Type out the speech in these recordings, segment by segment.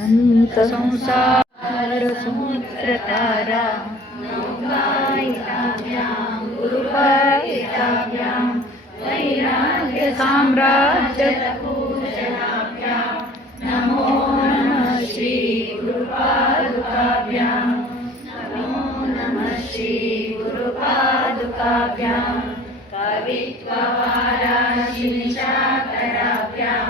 अनंत संसार गुरुपादिकाभ्यां वैराग्य साम्राज्य नमो नमः श्री गुरुपादुकाभ्यां। नमो नमः श्री गुरुपादुकाभ्यां। कवित्ववाराशिनिशाकराभ्यां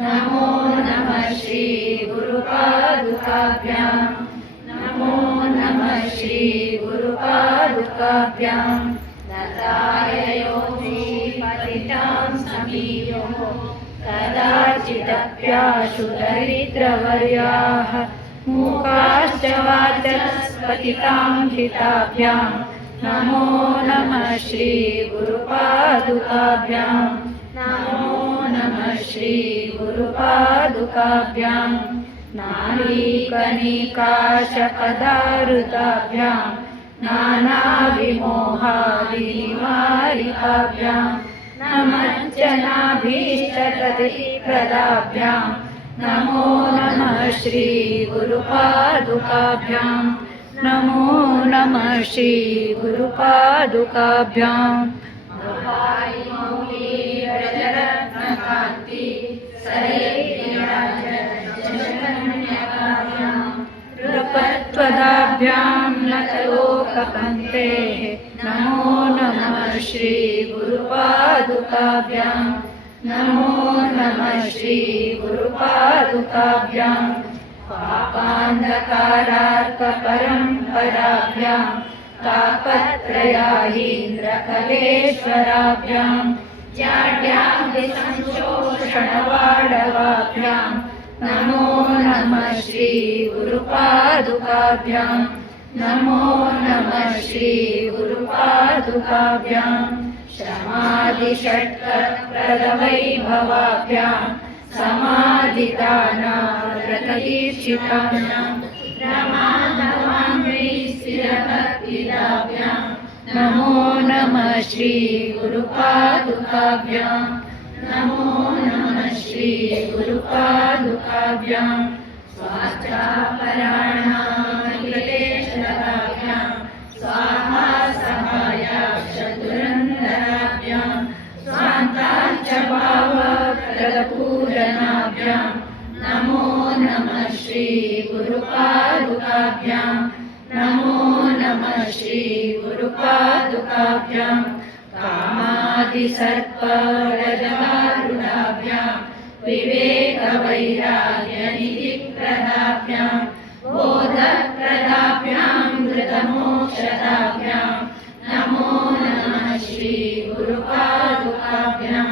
नमो नमः श्रीगुरुपादुकाभ्यां। नमो नमः श्रीगुरुपादुकाभ्यां। लताययो श्रीपतितां समीयो कदाचिद्यासु दरिद्रवर्याः मूकाश्च वाचस्पतितां हिताभ्याम् नमो नमः श्रीगुरुपादुकाभ्यां नमो नमः श्रीगुरुपादुकाभ्यां नालीकनिकाशपदाहृताभ्यां नानाभिमोहाभिमालिकाभ्यां नमज्जनाभीष्टप्रदाभ्यां नमो नमः श्रीगुरुपादुकाभ्यां नमो नमः श्री गुरुपादुकाभ्यां। नृपत्वदाभ्यां नतलोकपन्तेः। नमो नमः श्री गुरुपादुकाभ्यां। नमो नमः श्री गुरुपादुकाभ्यां। पापान्धकारार्कपरम्पराभ्यां तापत्रयाहीन्द्रकलेश्वराभ्यां जाड्यादिसंशोषणवाडवाभ्यां नमो नमः श्रीगुरुपादुकाभ्यां नमो नमः श्री गुरुपादुकाभ्यां श्रमादिषट्कप्रदवैभवाभ्यां नमो नमः श्री गुरुपादुकाभ्यां नमो नमः श्री गुरुपादुकाभ्यां स्वास्थापराणां स्वाहा सहायाक्ष दुरन्दराभ्यां स्वान्ताश्च भावप्रदपूरणाभ्यां नमो नमः श्री गुरुपादुकाभ्यां नमो नमः श्री गुरुपादुकाभ्यां कामादिसर्परजदारुणाभ्यां विवेकवैराग्यनिधिप्रदाभ्यां बोधप्रदाभ्यां मृतमोक्षदाभ्यां नमो नमः श्रीगुरुपादुकाभ्यां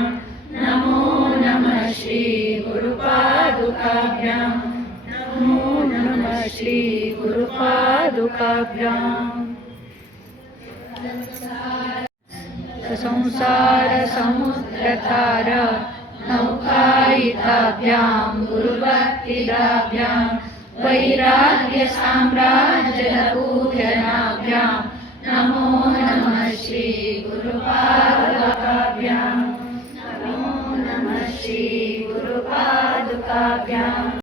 नमो नमः श्रीगुरुपादुकाभ्यां नमो नमः श्रीगुरुपा दुःखाभ्याम्। संसारसमुद्रतार नौकायिताभ्यां गुरुभक्तिदाभ्यां वैराग्यसाम्राज्यपूजनाभ्यां नमो नमः श्रीगुरुपादुकाभ्यां। नमो नमः श्रीगुरुपादुकाभ्याम्